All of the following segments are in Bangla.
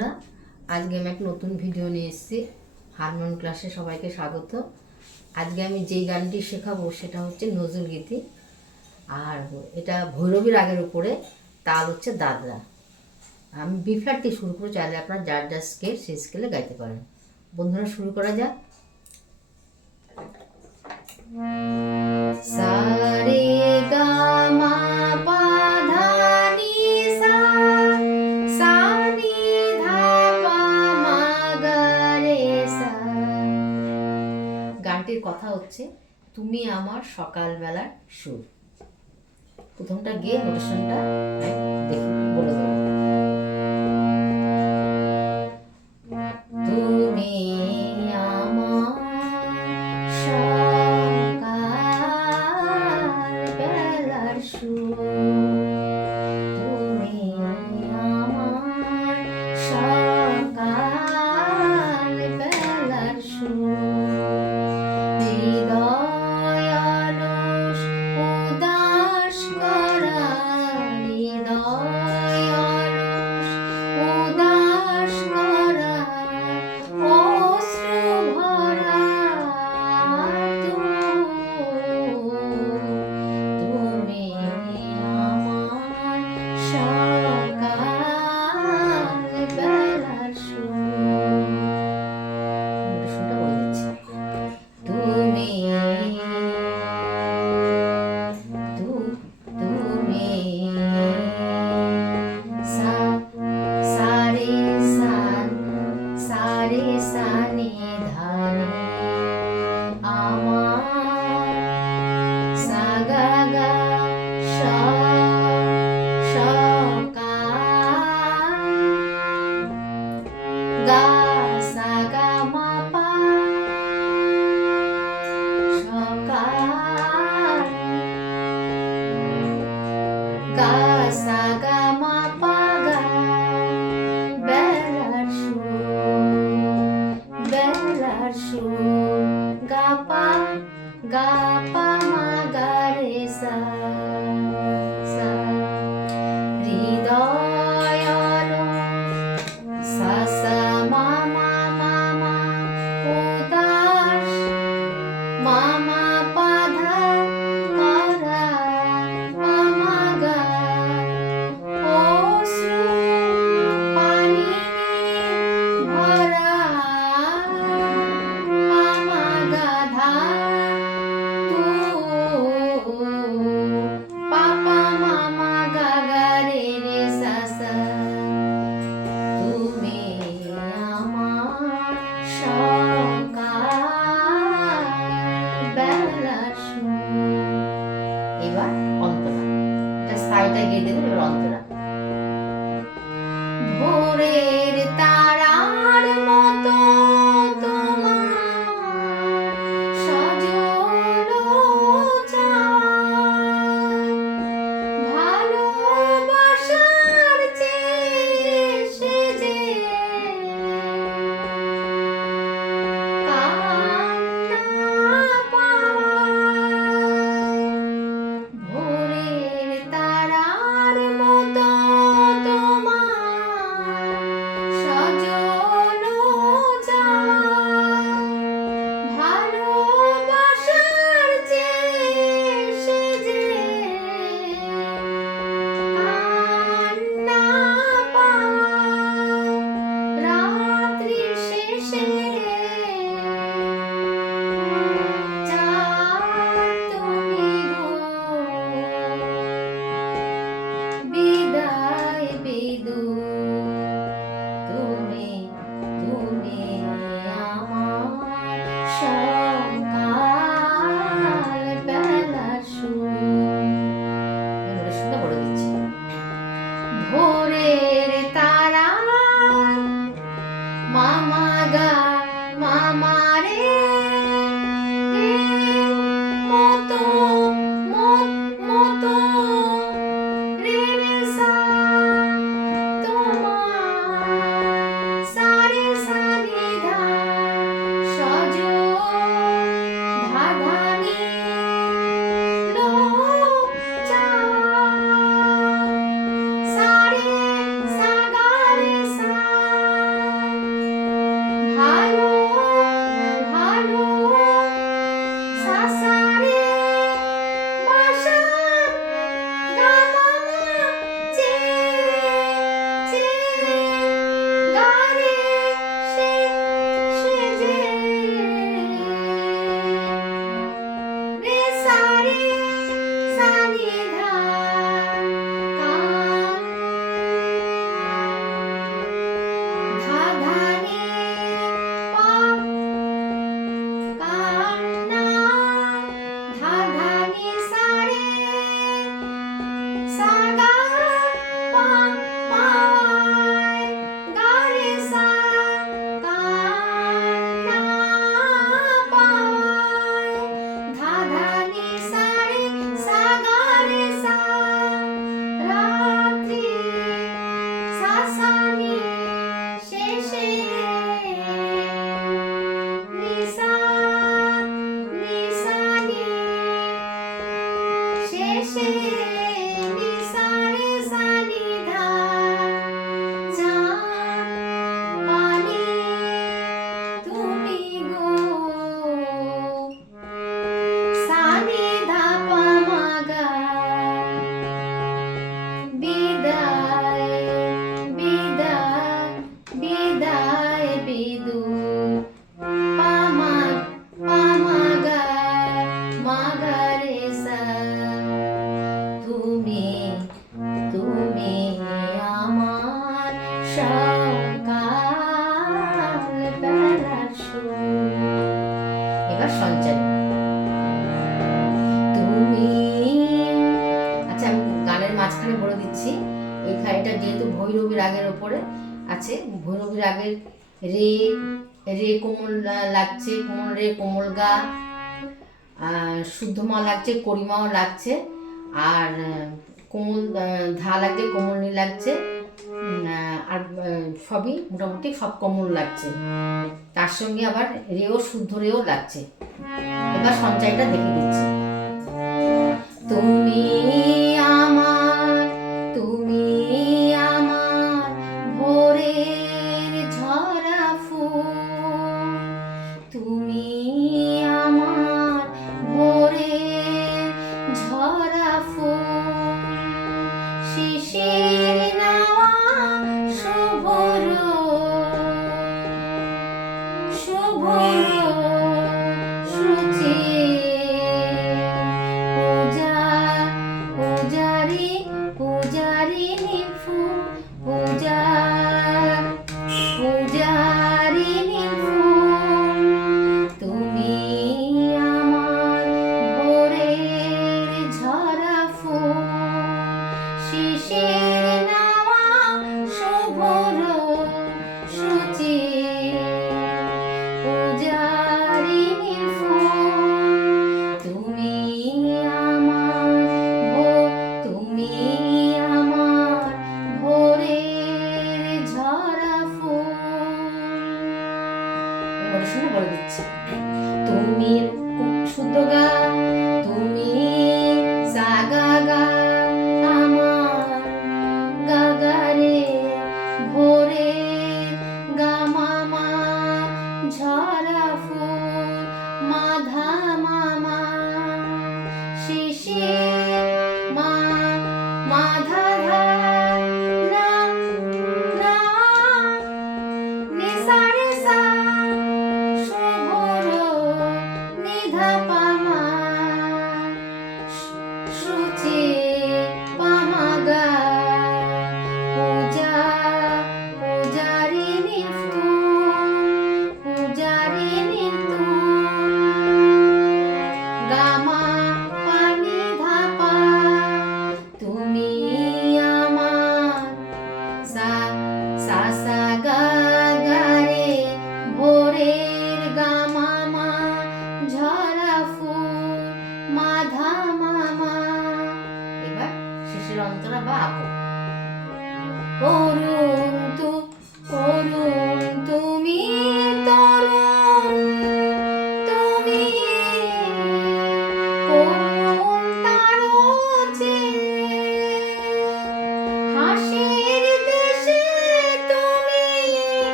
বন্ধুরা, আজকে আমি এক নতুন ভিডিও নিয়ে এসেছি। হারমোনিয়াম ক্লাসে সবাইকে স্বাগত। আজকে আমি যেই গানটি শেখাবো সেটা হচ্ছে নজরুল গীতি। আর এটা ভৈরবী রাগের উপরে, তাল হচ্ছে দাদরা। আমি বি ফ্ল্যাট দিয়ে শুরু করে চাইলে আপনার যার যার স্কেল সেই স্কেলে গাইতে পারেন। বন্ধুরা, শুরু করা যাক। সারে গা কথা হচ্ছে তুমি আমার সকালবেলার সুর। প্রথমটা গিয়ে নোটেশনটা হ্যাঁ, দেখি বলে দেবো me. এই দিয়ে যেহেতু ভৈরবী রাগের ওপরে আছে ভৈরবী রাগের রে রে কোমল লাগছে, কোমল রে, কোমল গা শুদ্ধমা লাগছে করিমাও লাগছে, আর কোমল ধা লাগছে কোমলনি লাগছে আর সবই মোটামুটি সব কোমল লাগছে। তার সঙ্গে আবার রেও, শুদ্ধ রেও লাগছে। এবার সঞ্চয়টা দেখে দিচ্ছি তুমি করে দিচ্ছি। তুমি খুব সুন্দর গান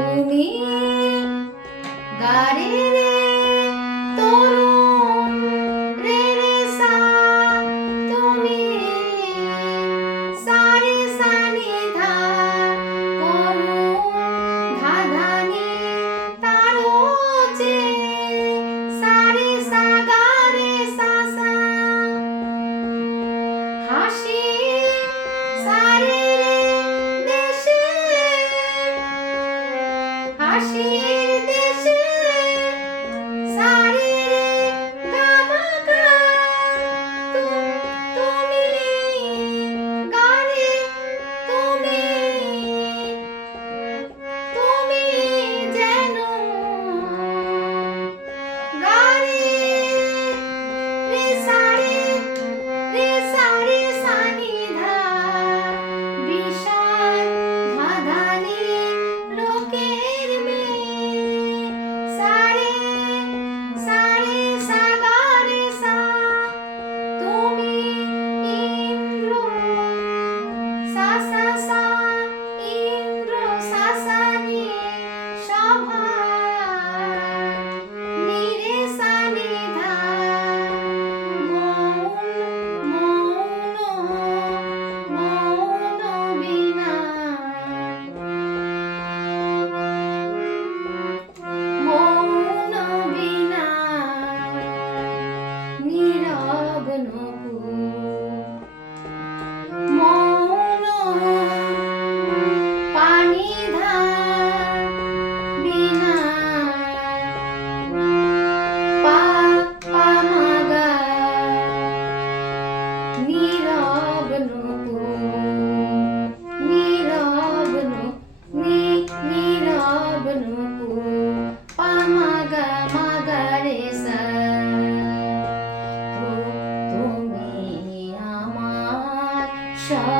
তুমি গাড়ি shine.